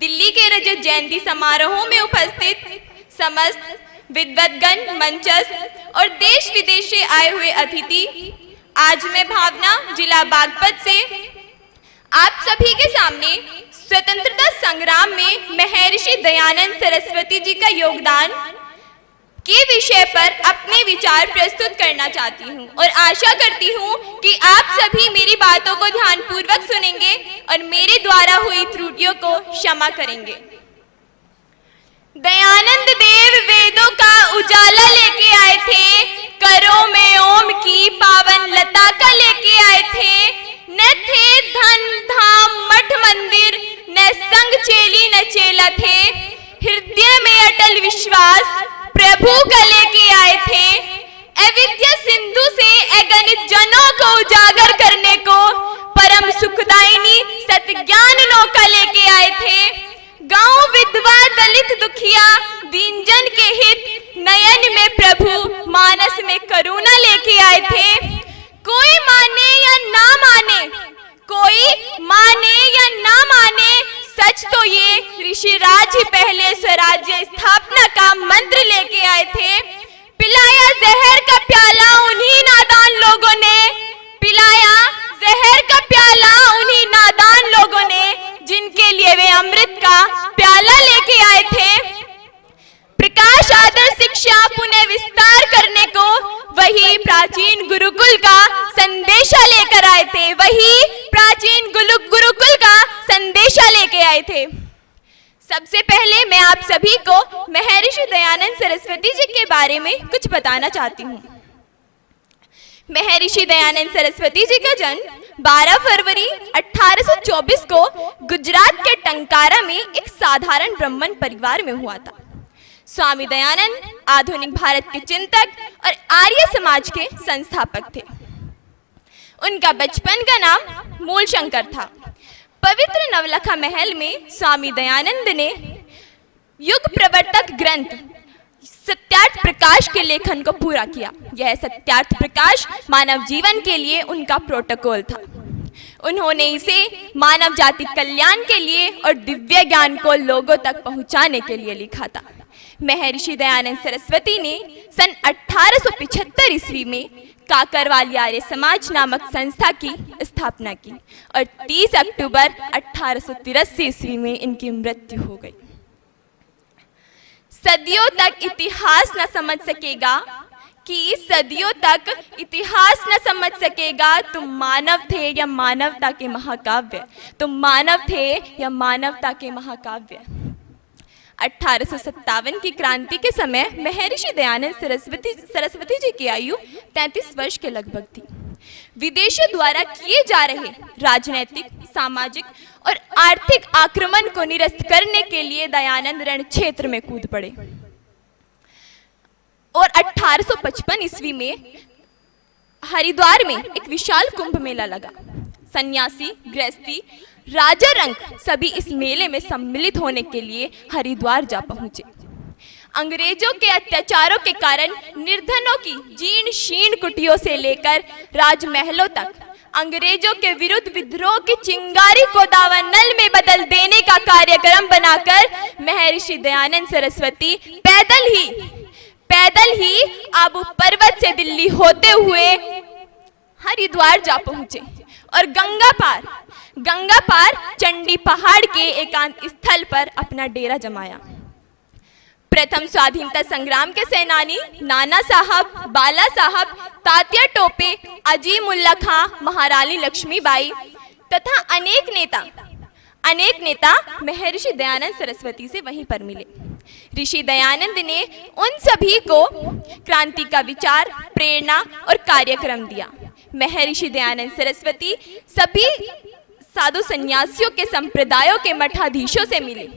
दिल्ली के रजत जयंती समारोहों में उपस्थित समस्त विद्वद्गण, मंचस्थ और देश विदेश से आए हुए अतिथि, आज मैं भावना जिला बागपत से आप सभी के सामने स्वतंत्रता संग्राम में महर्षि दयानंद सरस्वती जी का योगदान के विषय पर अपने विचार प्रस्तुत करना चाहती हूँ और आशा करती हूँ कि आप सभी मेरी बातों को ध्यानपूर्वक सुनेंगे और मेरे द्वारा हुई त्रुटियों को क्षमा करेंगे। दयानंद देव वेदों का उजाला लेके आए थे, करों में ओम की पावन लता का लेके आए थे। न थे धन धाम मठ मंदिर, न संग चेली न चेला थे, हृदय में अटल विश्वास प्रभु का लेके आए थे। अविद्या सिंधु से अगणित जनों को उजागर करने को परम सुखदायिनी सत्ज्ञान नौका लेके आए थे। गांव विधवा दलित दुखिया दीनजन के हित, नयन में प्रभु मानस में करुणा लेके आए थे। कोई माने या ना माने, कोई माने या ना माने, सच तो ये ऋषिराज ही पहले स्वराज्य स्थापना का मंत्र लेके आए थे। पिलाया जहर का प्याला उन्हीं नादान लोगों ने, पिलाया जहर का प्याला उन्हीं नादान लोगों ने, जिनके लिए वे अमृत का प्याला लेके आए थे। प्रकाश आदर शिक्षा पुनः विस्तार करने को वही प्राचीन गुरुकुल का संदेशा लेकर आए थे, वही प्राचीन गुरुकुल का संदेशा लेके आए थे। सबसे पहले मैं आप सभी को महर्षि दयानंद सरस्वती जी के बारे में कुछ बताना चाहती हूँ। महर्षि दयानंद सरस्वती जी का जन्म 12 फरवरी 1824 को गुजरात के टंकारा में एक साधारण ब्राह्मण परिवार में हुआ था। स्वामी दयानंद आधुनिक भारत के चिंतक और आर्य समाज के संस्थापक थे। उनका बचपन का नाम मूलशंकर था। पवित्र नवलखा महल में स्वामी दयानंद ने युग प्रवर्तक ग्रंथ सत्यार्थ प्रकाश के लेखन को पूरा किया। यह सत्यार्थ प्रकाश मानव जीवन के लिए उनका प्रोटोकॉल था। उन्होंने इसे मानव जाति कल्याण के लिए और दिव्य ज्ञान को लोगों तक पहुंचाने के लिए लिखा था। महर्षि दयानंद सरस्वती ने सन 1875 ईस्वी में काकरवाली आर्य समाज नामक संस्था की स्थापना की और 30 अक्टूबर 1883 ईस्वी में इनकी मृत्यु हो गई। सदियों तक इतिहास न समझ सकेगा कि सदियों तक इतिहास न समझ सकेगा तुम मानव थे या मानवता के महाकाव्य, तुम मानव थे या मानवता के महाकाव्य। 1857 की क्रांति के समय महर्षि दयानंद सरस्वती जी की आयु 33 वर्ष के लगभग थी। विदेशों द्वारा किए जा रहे राजनैतिक, सामाजिक और आर्थिक आक्रमण को निरस्त करने के लिए दयानंद रण क्षेत्र में कूद पड़े और 1855 ईस्वी में हरिद्वार में एक विशाल कुंभ मेला लगा। सन्यासी, गृहस्थी, राजा रंग सभी इस मेले में सम्मिलित होने के लिए हरिद्वार जा पहुंचे। अंग्रेजों के अत्याचारों के कारण निर्धनों की जीर्ण शीर्ण कुटियों से लेकर राजमहलों तक अंग्रेजों के विरुद्ध विद्रोह की चिंगारी को दावानल में बदल देने का कार्यक्रम बनाकर महर्षि दयानंद सरस्वती पैदल ही आबू पर्वत से दिल्ली होते हुए हरिद्वार जा पहुंचे और गंगा पार चंडी पहाड़ के एकांत स्थल पर अपना डेरा जमाया। प्रथम स्वाधीनता संग्राम के सेनानी नाना साहब, बाला साहब, तात्या टोपे, अजीमुल्ला खां, महारानी लक्ष्मीबाई तथा अनेक नेता महर्षि दयानंद सरस्वती से वहीं पर मिले। ऋषि दयानंद ने उन सभी को क्रांति का विचार, प्रेरणा और कार्यक्रम दिया। महर्षि दयानंद सरस्वती सभी साधु सन्यासियों के संप्रदायों के मठाधीशों से मिले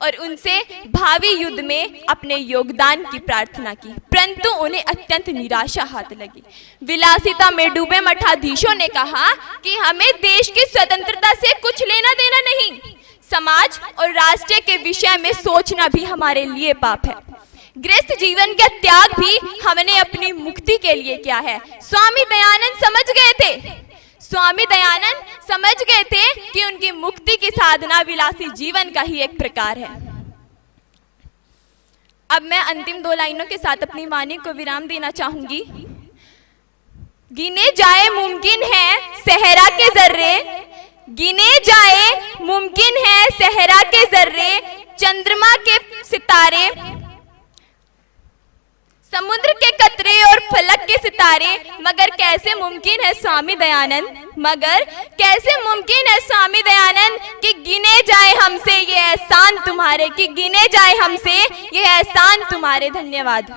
और उनसे भावी युद्ध में अपने योगदान की प्रार्थना की, परंतु उन्हें अत्यंत निराशा हाथ लगी। विलासिता में डूबे मठाधीशों ने कहा कि हमें देश की स्वतंत्रता से कुछ लेना देना नहीं, समाज और राष्ट्र के विषय में सोचना भी हमारे लिए पाप है। गृहस्थ जीवन का त्याग भी हमने अपनी मुक्ति के लिए किया है। स्वामी दयानंद समझ गए थे। स्वामी दयानंद समझ गए थे कि उनकी मुक्ति की साधना विलासी जीवन का ही एक प्रकार है। अब मैं अंतिम 2 लाइनों के साथ अपनी वाणी को विराम देना चाहूंगी। गिने जाए मुमकिन है सहरा के जर्रे, गिने जाए मुमकिन है सहरा के जर्रे, चंद्रमा के सितारे, समुद्र के कतरे और फलक के सितारे, मगर कैसे मुमकिन है स्वामी दयानंद, मगर कैसे मुमकिन है स्वामी दयानंद कि गिने जाए हमसे ये एहसान तुम्हारे, कि गिने जाए हमसे ये एहसान तुम्हारे। धन्यवाद।